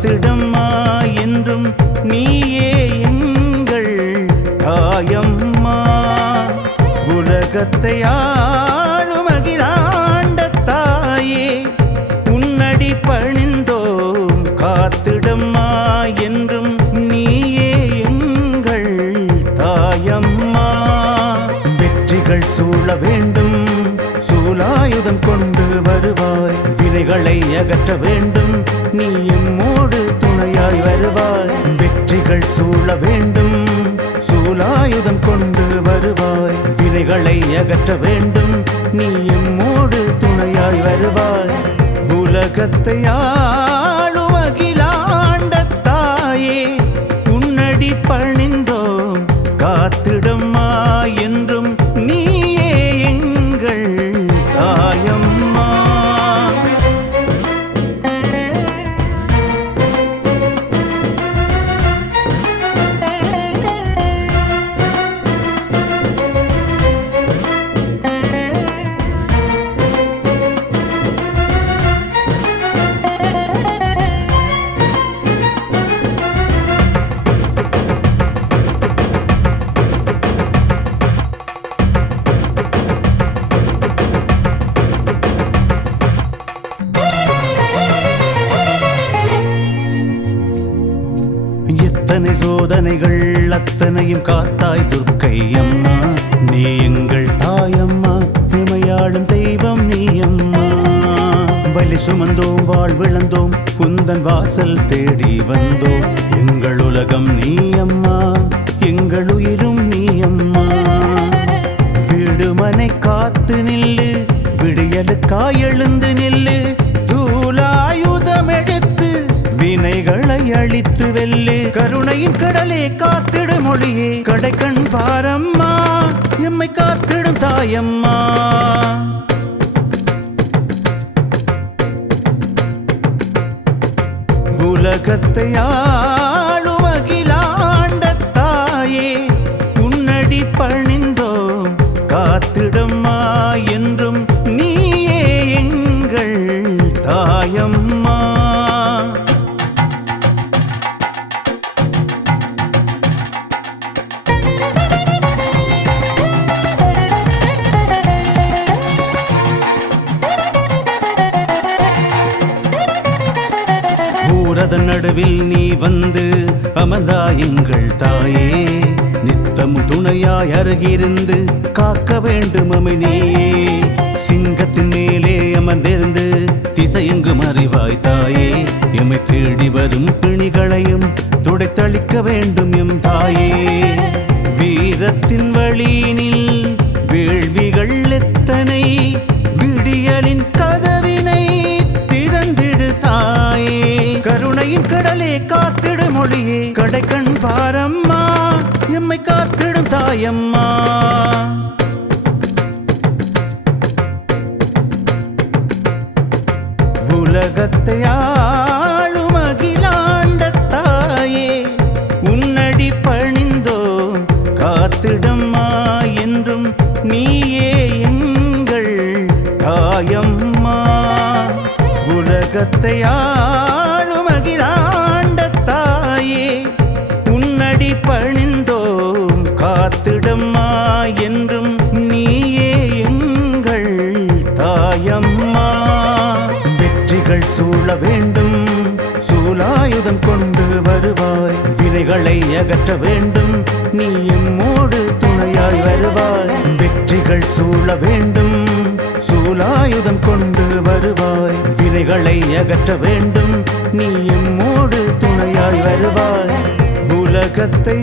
காத்திடம்மா என்றும் நீயே எங்கள் தாயம்மா. உலகத்தை ஆளும் அகிலாண்ட தாயே உன்னடி பணிந்தோம் காத்திடம்மா என்றும் நீயே எங்கள் தாயம்மா. வெற்றிகள் சூழ வேண்டும் சூலாயுதம் கொண்டு வருவாய், வினைகளை அகற்ற வேண்டும் நீ எம்மோடு துணையாய் வருவாய். வெற்றிகள் சூழ வேண்டும் சூலாயுதம் கொண்டு வருவாய், வினைகளை அகற்ற வேண்டும் நீ எம்மோடு துணையாய் வருவாய். உலகத்தை ஆளும் அகிலாண்ட தாயே உன்னடி பணிந்தோம் காத்திடம்மா என்றும் நீயே எங்கள் தாயம்மா. எத்தனை சோதனைகள் அத்தனையும் காத்தாய் துர்க்கை அம்மா, நீ எங்கள் தாயம்மா, இமையாளும் தெய்வம் நீ அம்மா. வலி சுமந்தோம் வாழ்விழந்தோம் குந்தன் வாசல் தேடி வந்தோம், எங்கள் உலகம் நீ அம்மா, எங்கள் உயிரும் நீ அம்மா. விடுமனை காத்து நில்லு விடியலுக்காய் எழுந்து நில்லு, தூலாயுதம் எடுத்து வினைகளை அழித்து வெல்லு. கருணையின் கடலே காத்திடு மொழியே கடைக்கண் பாரம்மா, எம்மை காத்திடும் தாயம்மா. உலகத்தை ஆளும் அகிலாண்ட தாயே உன்னடி பணிந்தோம் காத்திடம்மா என்றும் நீயே எங்கள் தாயம்மா. ஊரதன் நடுவில் நீ வந்து அமர்ந்தா எங்கள் தாயே, நித்தமும் துணையாய் அருகிருந்து காக்க வேண்டும் அமைதியே. சிங்கத்தின் மேலே அமர்ந்திருந்து திசையெங்கும் அறிவாய் தாயே, எம்மை தேடி வரும் பிணிகளையும் துடைத்தளிக்க வேண்டும் எம் தாயே. வீரத்தின் வழியினில் வேள்விகள் எத்தனை, விடியலின் கதவினை திறந்திடு தாயே. கருணையின் கடலே காத்திடு மொழியே கடைக்கண் பாரம்மா, எம்மை காத்திடும் தாயம்மா. உலகத்தை ஆளும் அகிலாண்ட தாயே உன்னடி பணிந்தோம் காத்திடம்மா என்றும் நீயே எங்கள் தாயம்மா. உலகத்தை ஆளும் அகிலாண்ட தாயே உன்னடி பணிந்தோம் காத்திடம்மா என்றும் நீயே எங்கள் தாயம்மா. வெற்றிகள் சூழ வேண்டும் சூலாயுதம் கொண்டு வருவாய், வினைகளை அகற்ற வேண்டும் நீ எம்மோடு துணையாய் வருவாய். வெற்றிகள் சூழ வேண்டும் சூலாயுதம் கொண்டு வருவாய், வினைகளை அகற்ற வேண்டும் நீ எம்மோடு துணையாய் வருவாய். உலகத்தை